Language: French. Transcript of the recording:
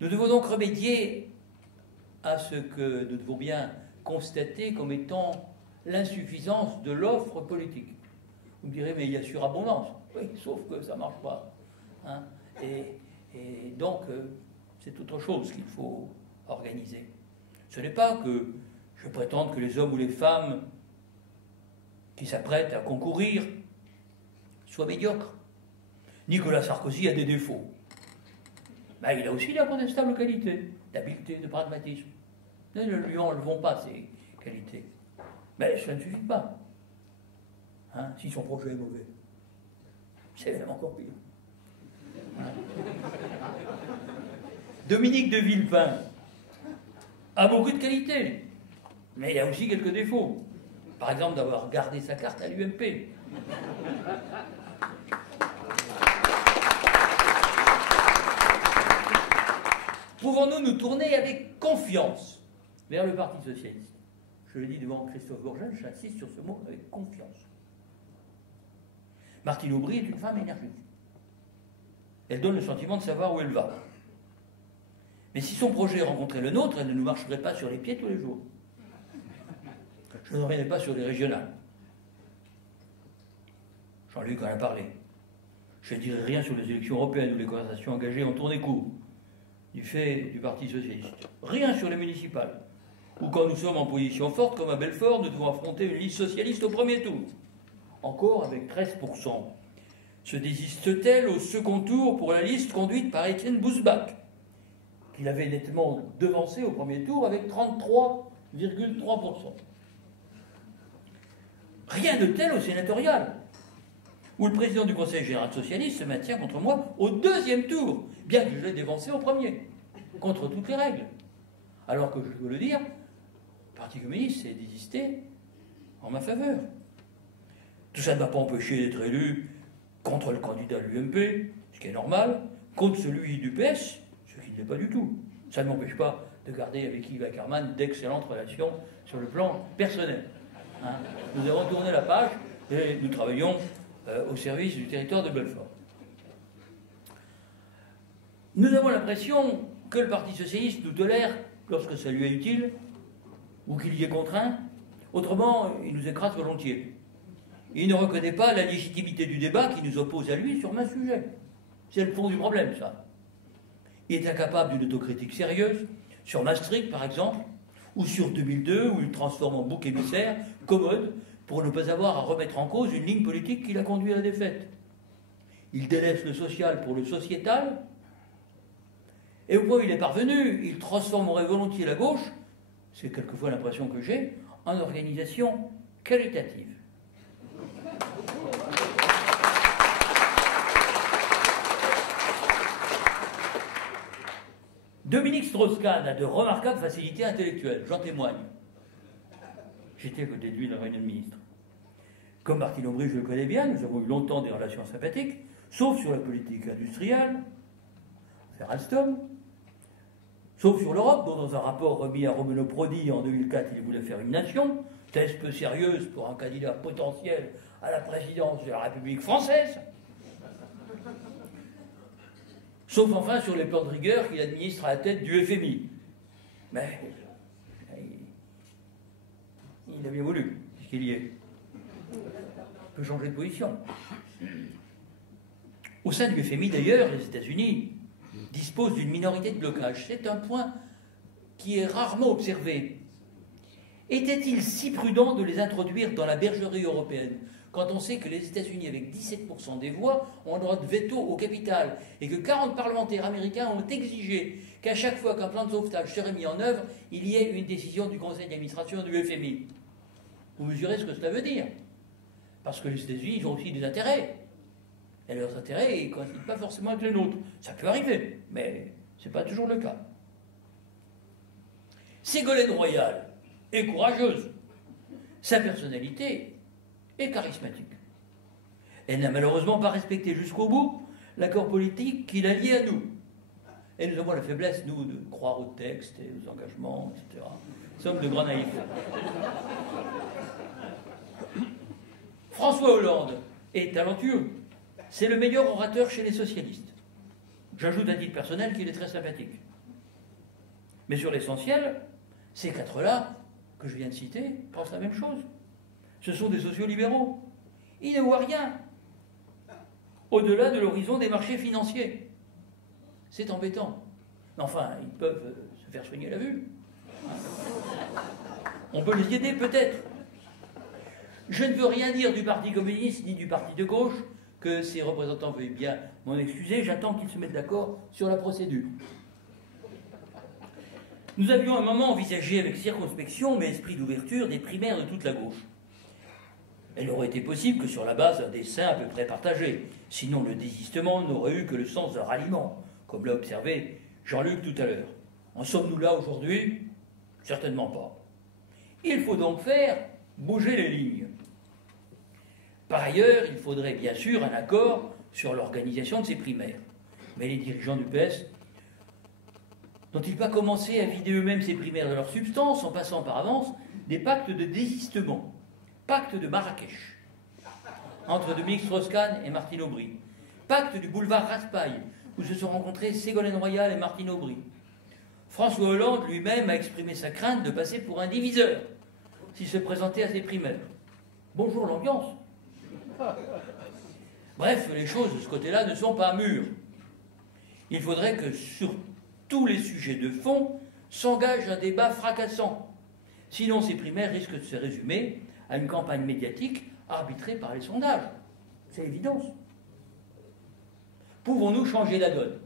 Nous devons donc remédier à ce que nous devons bien constater comme étant l'insuffisance de l'offre politique. Vous me direz, mais il y a surabondance. Oui, sauf que ça ne marche pas. Hein. Et donc, c'est autre chose qu'il faut organiser. Ce n'est pas que je prétende que les hommes ou les femmes qui s'apprêtent à concourir soient médiocres. Nicolas Sarkozy a des défauts. Ben, il a aussi d'incontestables qualités, d'habileté, de pragmatisme. Ne lui enlevons pas ces qualités. Mais ça ne suffit pas. Hein, si son projet est mauvais, c'est même encore pire. Hein. Dominique de Villepin a beaucoup de qualités, mais il y a aussi quelques défauts. Par exemple, d'avoir gardé sa carte à l'UMP. Pouvons-nous nous tourner avec confiance vers le Parti socialiste? Je le dis devant Christophe Bourgel, j'insiste sur ce mot, avec confiance. Martine Aubry est une femme énergique. Elle donne le sentiment de savoir où elle va. Mais si son projet rencontrait le nôtre, elle ne nous marcherait pas sur les pieds tous les jours. Je ne reviendrai pas sur les régionales. Jean-Luc en a parlé. Je ne dirai rien sur les élections européennes où les conversations engagées ont tourné court, du fait du Parti socialiste. Rien sur les municipales, où quand nous sommes en position forte, comme à Belfort, nous devons affronter une liste socialiste au premier tour. Encore avec 13%. Se désiste-t-elle au second tour pour la liste conduite par Étienne Bousbach, qu'il avait nettement devancé au premier tour avec 33,3%. Rien de tel au sénatorial, où le président du Conseil général socialiste se maintient contre moi au deuxième tour, bien que je l'ai dévancé au premier, contre toutes les règles. Alors que, je veux le dire, le Parti communiste s'est désisté en ma faveur. Tout ça ne m'a pas empêché d'être élu contre le candidat de l'UMP, ce qui est normal, contre celui du PS, ce qui ne l'est pas du tout. Ça ne m'empêche pas de garder avec Yves Ackermann d'excellentes relations sur le plan personnel. Hein. Nous avons tourné la page et nous travaillons au service du territoire de Belfort. Nous avons l'impression que le Parti socialiste nous tolère lorsque ça lui est utile ou qu'il y est contraint. Autrement, il nous écrase volontiers. Il ne reconnaît pas la légitimité du débat qui nous oppose à lui sur un sujet. C'est le fond du problème, ça. Il est incapable d'une autocritique sérieuse, sur Maastricht par exemple, ou sur 2002, où il transforme en bouc émissaire, commode, pour ne pas avoir à remettre en cause une ligne politique qui l'a conduit à la défaite. Il délaisse le social pour le sociétal, et au point où il est parvenu, il transformerait volontiers la gauche, c'est quelquefois l'impression que j'ai, en organisation qualitative. Dominique Strauss-Kahn a de remarquables facilités intellectuelles, j'en témoigne. J'étais à côté de lui dans la réunion de ministres. Comme Martine Aubry, je le connais bien, nous avons eu longtemps des relations sympathiques, sauf sur la politique industrielle, vers Alstom, sauf sur l'Europe, dont dans un rapport remis à Romano Prodi en 2004, il voulait faire une nation, thèse peu sérieuse pour un candidat potentiel à la présidence de la République française. Sauf enfin sur les plans de rigueur qu'il administre à la tête du FMI. Mais il a bien voulu, puisqu'il y est. Il peut changer de position. Au sein du FMI, d'ailleurs, les États-Unis disposent d'une minorité de blocage. C'est un point qui est rarement observé. Était-il si prudent de les introduire dans la bergerie européenne, quand on sait que les États-Unis, avec 17% des voix, ont le droit de veto au capital, et que 40 parlementaires américains ont exigé qu'à chaque fois qu'un plan de sauvetage serait mis en œuvre, il y ait une décision du conseil d'administration du FMI. Vous mesurez ce que cela veut dire? Parce que les États-Unis ont aussi des intérêts. Et leurs intérêts ne coïncident pas forcément avec les nôtres. Ça peut arriver, mais ce n'est pas toujours le cas. Ségolène Royal est courageuse. Sa personnalité est charismatique. Elle n'a malheureusement pas respecté jusqu'au bout l'accord politique qui la liait à nous. Et nous avons la faiblesse, nous, de croire aux textes et aux engagements, etc. Nous sommes de grands naïfs. François Hollande est talentueux. C'est le meilleur orateur chez les socialistes. J'ajoute à titre personnel qu'il est très sympathique. Mais sur l'essentiel, ces quatre-là, que je viens de citer, pensent la même chose. Ce sont des sociolibéraux. Ils ne voient rien au-delà de l'horizon des marchés financiers. C'est embêtant. Mais enfin, ils peuvent se faire soigner la vue. On peut les aider peut-être. Je ne veux rien dire du Parti communiste ni du Parti de gauche, que ses représentants veuillent bien m'en excuser, j'attends qu'ils se mettent d'accord sur la procédure. Nous avions un moment envisagé avec circonspection, mais esprit d'ouverture, des primaires de toute la gauche. Elle aurait été possible que sur la base d'un dessein à peu près partagé, sinon le désistement n'aurait eu que le sens d'un ralliement, comme l'a observé Jean-Luc tout à l'heure. En sommes-nous là aujourd'hui? Certainement pas. Il faut donc faire bouger les lignes. Par ailleurs, il faudrait bien sûr un accord sur l'organisation de ces primaires. Mais les dirigeants du PS n'ont-ils pas commencé à vider eux-mêmes ces primaires de leur substance en passant par avance des pactes de désistement, pacte de Marrakech, entre Dominique Strauss-Kahn et Martine Aubry, pacte du boulevard Raspail, où se sont rencontrés Ségolène Royal et Martine Aubry. François Hollande lui-même a exprimé sa crainte de passer pour un diviseur s'il se présentait à ces primaires. Bonjour l'ambiance. Bref, les choses de ce côté-là ne sont pas mûres. Il faudrait que sur tous les sujets de fond s'engage un débat fracassant. Sinon, ces primaires risquent de se résumer à une campagne médiatique arbitrée par les sondages. C'est l'évidence. Pouvons-nous changer la donne?